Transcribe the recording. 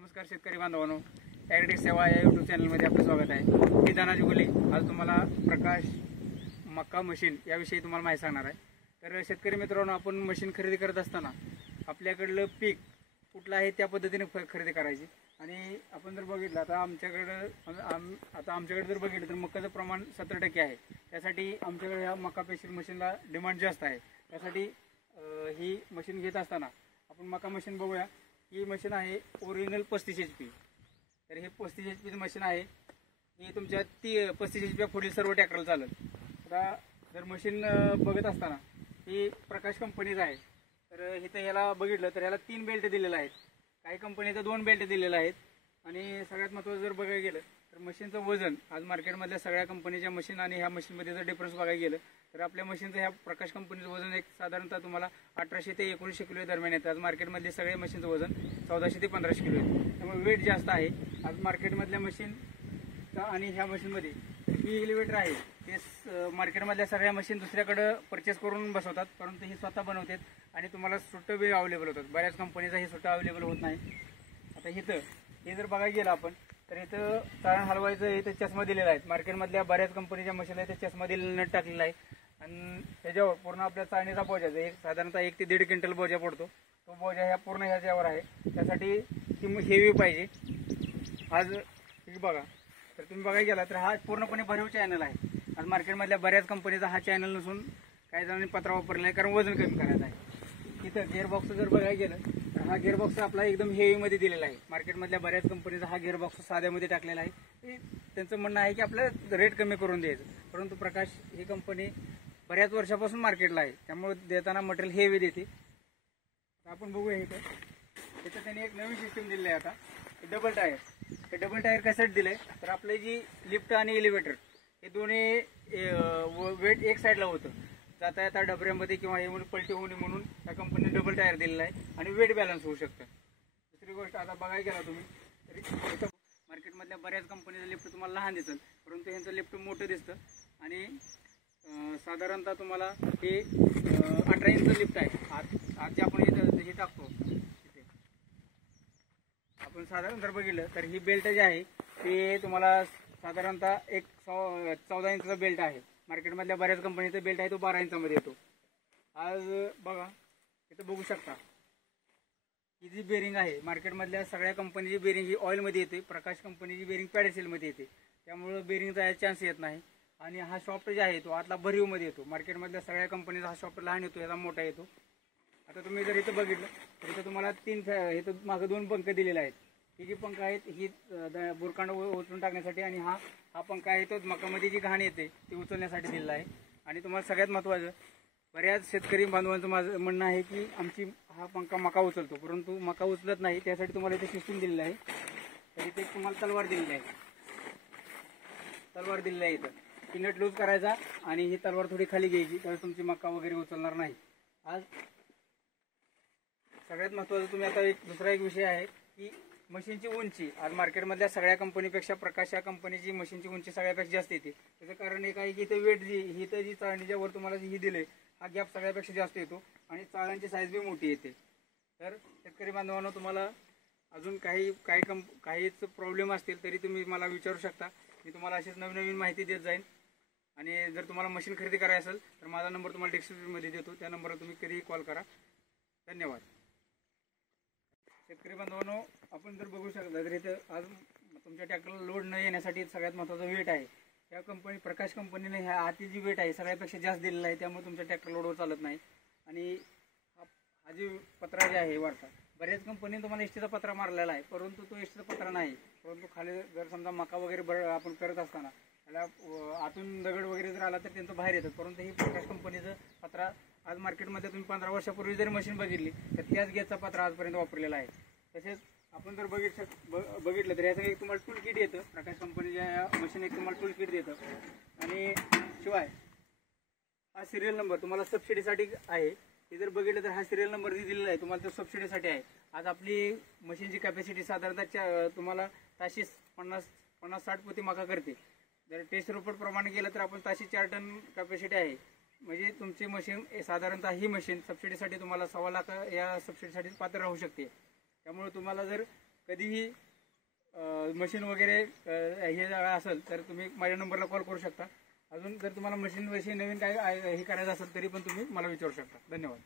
नमस्कार शेतकरी बांधवांनो, ॲग्रिटेक सेवा या यूट्यूब चॅनलमध्ये आपलं स्वागत आहे. मी धनाजी गुले. आज तुम्हाला प्रकाश मका मशीन याविषयी तुम्हाला माहिती सांगणार आहे. तर शेतकरी मित्रांनो, आपण मशीन खरेदी करत असताना आपल्याकडलं पीक कुठलं आहे त्या पद्धतीने खरेदी करायची. आणि आपण जर बघितलं आता आमच्याकडे जर बघितलं तर मकाचं प्रमाण 70% आहे. त्यासाठी आमच्याकडे ह्या मका पेशल मशीनला डिमांड जास्त आहे. त्यासाठी ही मशीन घेत असताना आपण मका मशीन बघूया. ही मशीन आहे ओरिजिनल 35 HP. तर हे 35 HP मशीन आहे. ही तुमच्या 35 HP पुढील सर्व ट्रॅक्टरला चालेल. आता जर मशीन बघत असताना ही प्रकाश कंपनीचं आहे. तर इथं ह्याला बघितलं तर ह्याला 3 बेल्ट दिलेले आहेत. काही कंपनीचं 2 बेल्ट दिलेले आहेत. आणि सगळ्यात महत्त्वाचं जर बघायला गेलं तर मशीनचं वजन आज मार्केटमधल्या सगळ्या कंपनीच्या मशीन आणि ह्या मशीनमध्ये जर डिफरन्स बघायला गेलं तर आपल्या मशीनचं ह्या प्रकाश कंपनीचं वजन एक साधारणतः तुम्हाला 1800 ते 1900 किलो दरम्यान येतं. आज मार्केटमधले सगळे मशीनचं वजन 1400 ते 1500 किलो येतं. त्यामुळे वेट जास्त आहे आज मार्केटमधल्या मशीनचा. आणि ह्या मशीनमध्ये ही एलिव्हेटर आहे ते मार्केटमधल्या सगळ्या मशीन दुसऱ्याकडं परचेस करून बसवतात, परंतु ही स्वतः बनवतात आणि तुम्हाला सुट्टं बी अवेलेबल होतात. बऱ्याच कंपनीचा हे सुट्टं अवेलेबल होत नाही. आता इथं हे जर बघायला गेलं आपण तर इथं चाळण हलवायचं इथं चष्मा दिलेला आहे. मार्केटमधल्या बऱ्याच कंपनीच्या मशीनला इथं चष्मा दिलेला नट टाकलेला आहे. आणि त्याच्यावर पूर्ण आपल्या चाळणीचा बोजा एक साधारणतः 1 ते 1.5 क्विंटल बोजा पडतो. तो बोजा ह्या पूर्ण ह्याच्यावर आहे. त्यासाठी ती हेवी पाहिजे. आज बघा तर तुम्ही बघायला गेला तर हा पूर्णपणे भरीव चॅनल आहे. आज मार्केटमधल्या बऱ्याच कंपनीचा हा चॅनल नसून काही जणांनी पत्रा वापरला आहे, कारण वजन कमी करायचं आहे. इथं गिअरबॉक्स जर बघायला गेलं तर हा गिअरबॉक्स आपला एकदम हेवीमध्ये दिलेला आहे. मार्केटमधल्या बऱ्याच कंपनीचा हा गिअरबॉक्स साध्यामध्ये टाकलेला आहे. त्यांचं म्हणणं आहे की आपलं रेट कमी करून द्यायचं, परंतु प्रकाश ही कंपनी बऱ्याच वर्षापासून मार्केटला आहे, त्यामुळे देताना मटेरियल हेवी देते. आपण बघूया इथं त्यांनी एक नवीन सिस्टीम दिलेली आहे. आता डबल टायर. हे डबल टायर कशासाठी दिलंय तर आपलं जी लिफ्ट आणि एलिव्हेटर हे दोन्ही वेट एक साईडला होतं. जाता येता डबऱ्यामध्ये किंवा हे म्हणून पलटी होऊ नये म्हणून त्या कंपनीने डबल टायर दिलेला आहे आणि वेट बॅलन्स होऊ शकतं. दुसरी गोष्ट आता बघायला गेला तुम्ही तरी इथं मार्केटमधल्या बऱ्याच कंपनीचं लिफ्ट तुम्हाला लहान दिसेल, परंतु ह्यांचं लिफ्ट मोठं दिसतं. आणि साधारणतः तुम्हाला हे 18 इंच लिफ्ट आहे. आजचे आपण हे टाकतो इथे आपण साधारण जर बघितलं तर ही बेल्ट जी आहे ते तुम्हाला साधारणतः एक 14 इंचचा बेल्ट आहे. मार्केटमधल्या बऱ्याच कंपनीचा बेल्ट आहे तो 12 इंचामध्ये येतो. आज बघा इथं बघू शकता ही जी बेरिंग आहे मार्केटमधल्या सगळ्या कंपनीची बेरिंग ही ऑइलमध्ये येते. प्रकाश कंपनीची बेरिंग पॅडेसेलमध्ये येते, त्यामुळं बेरिंग जायचा चान्स येत नाही. आणि हा शॉफ्ट जे आहे तो आतला भरीवमध्ये येतो. मार्केटमधल्या सगळ्या कंपनीचा हा शॉफ्ट लहान येतो, याचा मोठा येतो. आता तुम्ही जर इथं बघितलं तर इथं तुम्हाला इथं मागं 2 पंख दिलेले आहेत. ही जी पंख आहेत ही बुरकांड उचलून टाकण्यासाठी आणि हा पंख आहे तो मकामध्ये जी घाण येते ती उचलण्यासाठी दिलेला आहे. आणि तुम्हाला सगळ्यात महत्त्वाचं बऱ्याच शेतकरी बांधवांचं माझं म्हणणं आहे की आमची हा पंखा मका उचलतो, परंतु मका उचलत नाही. त्यासाठी तुम्हाला इथे सिस्टीम दिलेलं आहे. तर इथे तुम्हाला तलवार दिलेली आहे. तलवार दिलेली आहे इथं. ती नट लूज करायचा आणि ही तलवार थोडी खाली घ्यायची, त्यावेळेस तुमची मका वगैरे उचलणार नाही. आज सगळ्यात महत्त्वाचं तुम्ही आता दुसरा एक विषय आहे की मशीनची उंची. आज मार्केटमधल्या सगळ्या कंपनीपेक्षा प्रकाश या कंपनीची मशीनची उंची सगळ्यापेक्षा जास्त येते. त्याचं कारण एक आहे की इथे वेट ही तर जी चाळणीच्या वर तुम्हाला ही दिले हा गॅप सगळ्यापेक्षा जास्त येतो आणि चाळणीची साईज बी मोठी येते. तर शेतकरी बांधवांनो, तुम्हाला अजून काहीच प्रॉब्लेम असतील तरी तुम्ही मला विचारू शकता. मी तुम्हाला अशीच नवीन माहिती देत जाईन. आणि जर तुम्हाला मशीन खरेदी करायची असेल तर माझा नंबर तुम्हाला डिस्क्रिप्शनमध्ये देतो, त्या नंबरवर तुम्ही कधीही कॉल करा. धन्यवाद. शेतकरी बांधवांनो, आपण जर बघू शकता तर इथं आज तुमच्या ट्रॅक्टरला लोड न येण्यासाठी सगळ्यात महत्त्वाचं वेट आहे. या प्रकाश कंपनीने ह्या आती जी वेट आहे सगळ्यापेक्षा जास्त दिलेला आहे, त्यामुळे तुमच्या ट्रॅक्टर लोडवर चालत नाही. आणि हा जी पत्रा जे आहे वरचा बऱ्याच कंपनीने तुम्हाला एसटीचा पत्रा मारलेला आहे, परंतु तो एसटीचा पत्रा नाही. परंतु खाली जर समजा मका वगैरे आपण करत असताना त्याला आतून दगड वगैरे जर आला तर त्यांचं बाहेर येतं. परंतु ही प्रकाश कंपनीचं पत्रा आज मार्केटमध्ये तुम्ही 15 वर्षापूर्वी जरी मशीन बघितली तर त्याच गेजचा पत्रा आजपर्यंत वापरलेला आहे. तसेच आपण जर बघितलं तर याचं एक तुम्हाला टूल किट येतं. प्रकाश कंपनीच्या मशीन एक तुम्हाला टूल किट देतं. आणि शिवाय हा सिरियल नंबर तुम्हाला सबसिडीसाठी आहे. हे जर बघितलं तर हा सिरियल नंबर दिलेला आहे तुम्हाला, तो सबसिडीसाठी आहे. आज आपली मशीनची कॅपॅसिटी साधारणतः तुम्हाला ताशी 50-60 पोती मका करते. जर टेस्ट रिपोर्ट प्रमाणे गेलं तर आपण ताशी 4 टन कॅपॅसिटी आहे. म्हणजे तुमची मशीन साधारणतः ही मशीन सबसिडीसाठी तुम्हाला 1.25 लाख या सबसिडीसाठी पात्र राहू शकते. त्यामुळे तुम्हाला जर कधीही मशीन वगैरे हे असेल तर तुम्ही माझ्या नंबरला कॉल करू शकता. अजून जर तुम्हाला मशीनविषयी नवीन काय हे करायचं असेल तरी पण तुम्ही मला विचारू शकता. धन्यवाद.